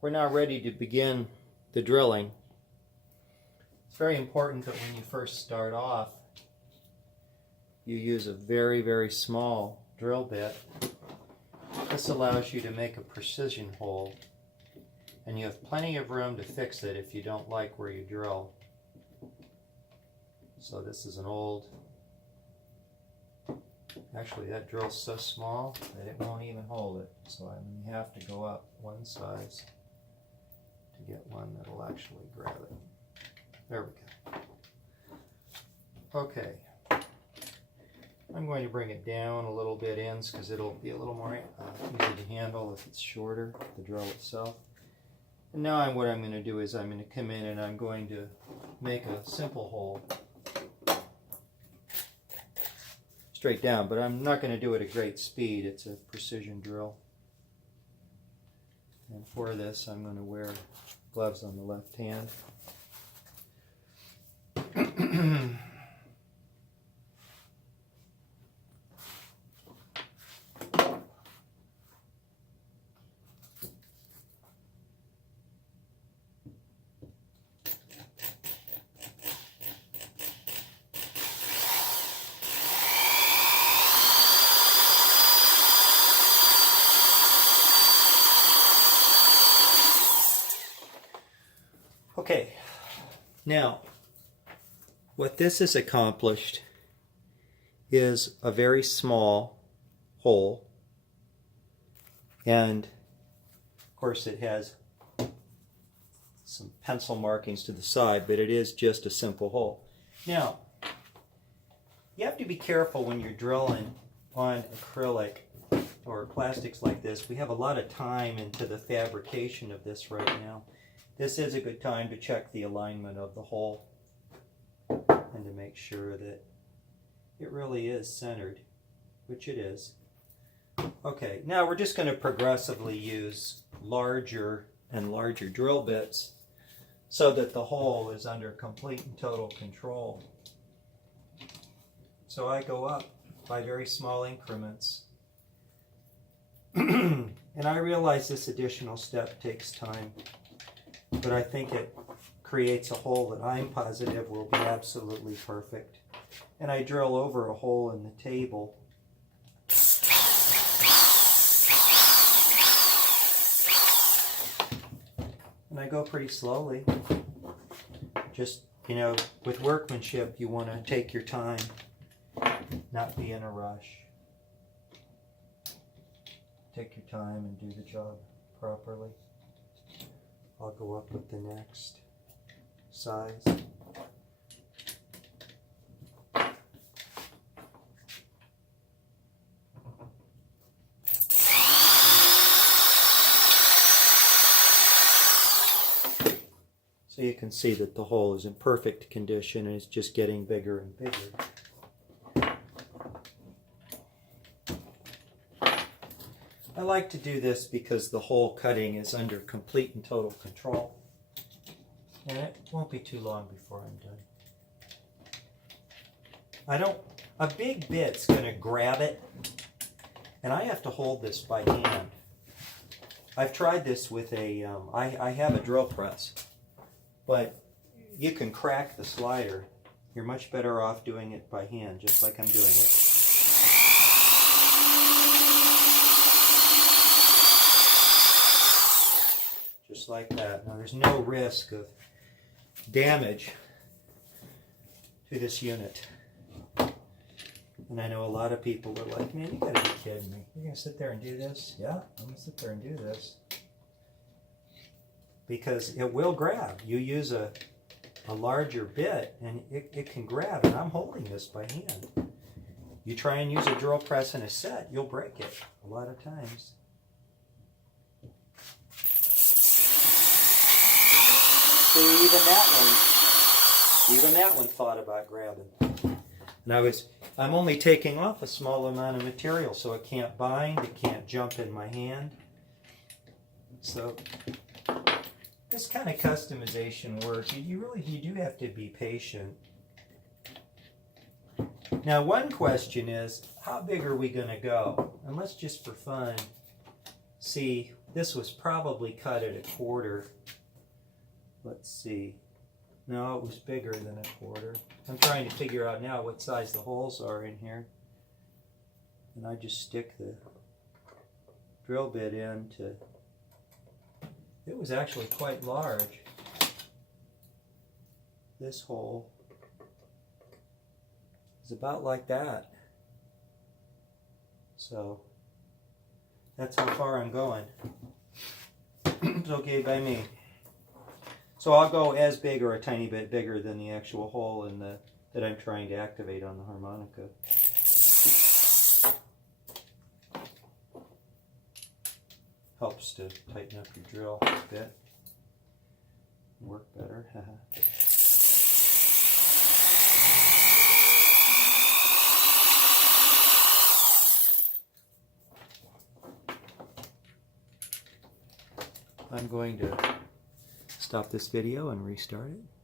we're now ready to begin the drilling. It's very important that when you first start off, you use a very, very small drill bit. This allows you to make a precision hole, and you have plenty of room to fix it if you don't like where you drill. So this is an old, actually that drill's so small that it won't even hold it. So I have to go up one size to get one that'll actually grab it. There we go. Okay. I'm going to bring it down a little bit ends because it'll be a little more easy to handle if it's shorter, the drill itself. And now what I'm going to do is I'm going to come in and I'm going to make a simple hole straight down, but I'm not going to do it at great speed. It's a precision drill. And for this I'm going to wear gloves on the left hand. Okay, now what this has accomplished is a very small hole, and of course it has some pencil markings to the side, but it is just a simple hole. Now, you have to be careful when you're drilling on acrylic or plastics like this. We have a lot of time into the fabrication of this right now. This is a good time to check the alignment of the hole and to make sure that it really is centered, which it is. Okay, now we're just going to progressively use larger and larger drill bits so that the hole is under complete and total control. So I go up by very small increments. And I realize this additional step takes time, but I think it creates a hole that I'm positive will be absolutely perfect. And I drill over a hole in the table. And I go pretty slowly. Just, you know, with workmanship, you want to take your time, not be in a rush. Take your time and do the job properly. I'll go up with the next size. So you can see that the hole is in perfect condition and it's just getting bigger and bigger. I like to do this because the hole cutting is under complete and total control. And it won't be too long before I'm done. A big bit's going to grab it, and I have to hold this by hand. I've tried this with a, I have a drill press, but you can crack the slider. You're much better off doing it by hand, just like I'm doing it. Just like that. Now there's no risk of damage to this unit. And I know a lot of people are like, man, you gotta be kidding me. You're gonna sit there and do this? Yeah, I'm gonna sit there and do this. Because it will grab. You use a larger bit and it can grab, and I'm holding this by hand. You try and use a drill press in a set, you'll break it a lot of times. See, even that one thought about grabbing. And I'm only taking off a small amount of material, so it can't bind, it can't jump in my hand. So this kind of customization work, you do have to be patient. Now one question is, how big are we going to go? And let's just for fun see This was probably cut at 1/4. Let's see. No, it was bigger than 1/4. I'm trying to figure out now what size the holes are in here. And I just stick the drill bit in to... It was actually quite large. This hole is about like that. So that's how far I'm going. It's okay by me. So I'll go as big or a tiny bit bigger than the actual hole in the that I'm trying to activate on the harmonica. Helps to tighten up your drill a bit. Work better. I'm going to stop this video and restart it.